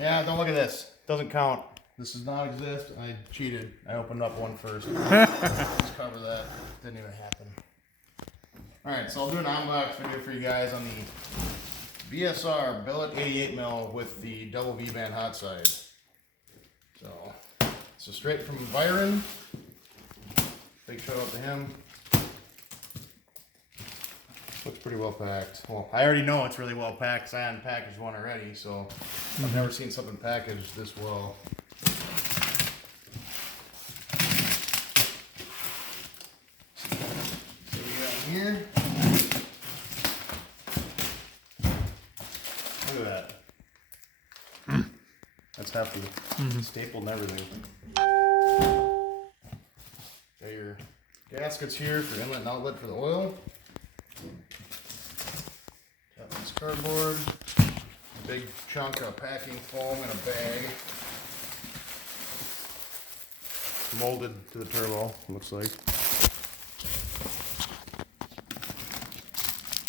Yeah, don't look at this. Doesn't count. This does not exist. I cheated. I opened up one first. Let's cover that. Didn't even happen. Alright, so I'll do an unbox video for you guys on the VSR Billet 88mm with the double V-band hot side. So straight from Byron. Big shout out to him. Looks pretty well packed. Well, I already know it's really well packed because I unpackaged one already, so I've never seen something packaged this well. So we got here. Look at that. That's hefty. Stapled and everything. Got your gaskets here for inlet and outlet for the oil. Got this cardboard. A big chunk of packing foam in a bag. Molded to the turbo, looks like.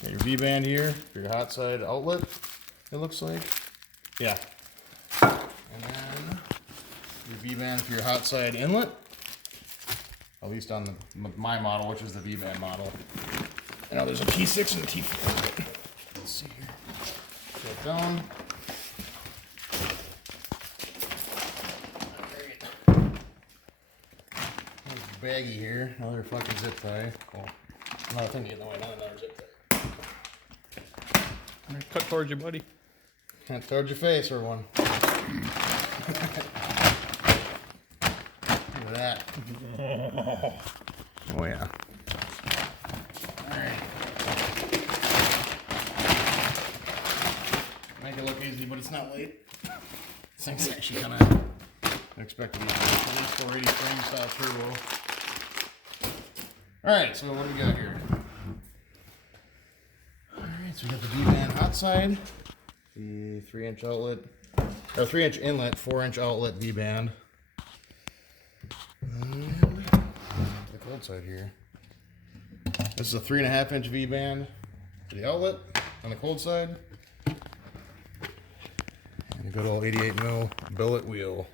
Got your V-band here for your hot side outlet, it looks like. Yeah. And then your V-band for your hot side inlet. At least on my model, which is the V-band model. I know there's a T6 and a T4. Let's see here. Put it down. Baggy here, another fucking zip tie. Cool. Another thing in the way, not another zip tie. Cut towards you, buddy. Can't towards your face, or one. Look at that. Oh yeah. Alright. Make it look easy, but it's not late. This thing's actually kind of expected to be 480 frame style turbo. Alright, so what do we got here? Alright, so we got the V-band hot side, the 3-inch outlet, or 3-inch inlet, 4-inch outlet V-band, and the cold side here. This is a 3.5-inch V-band for the outlet on the cold side, and a good old 88mm billet wheel.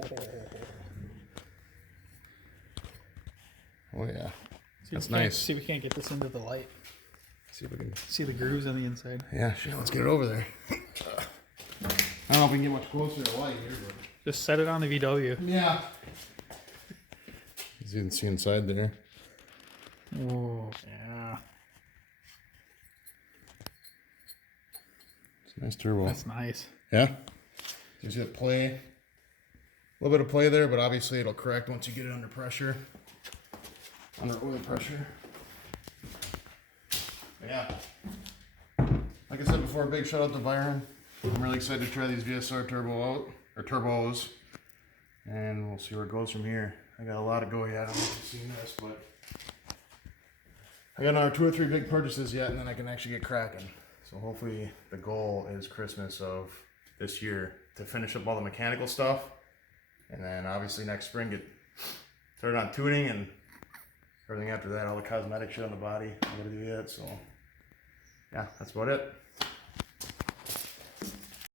Oh yeah. That's nice. See if we can't get this into the light. See if we can see the grooves on the inside. Yeah, sure. Let's get it over there. I don't know if we can get much closer to the light here, but just set it on the VW. Yeah. As you can see inside there. Oh, yeah. It's a nice turbo. That's nice. Yeah. You see it play. A little bit of play there, but obviously it'll correct once you get it under pressure. Under oil pressure. But yeah. Like I said before, big shout out to Byron. I'm really excited to try these VSR turbo out, or turbos. And we'll see where it goes from here. I got a lot to go yet. I don't know if you've seen this, but I got another 2 or 3 big purchases yet, and then I can actually get cracking. So hopefully the goal is Christmas of this year to finish up all the mechanical stuff. And then obviously next spring get started on tuning and everything after that, all the cosmetic shit on the body I gotta do yet, so yeah, that's about it.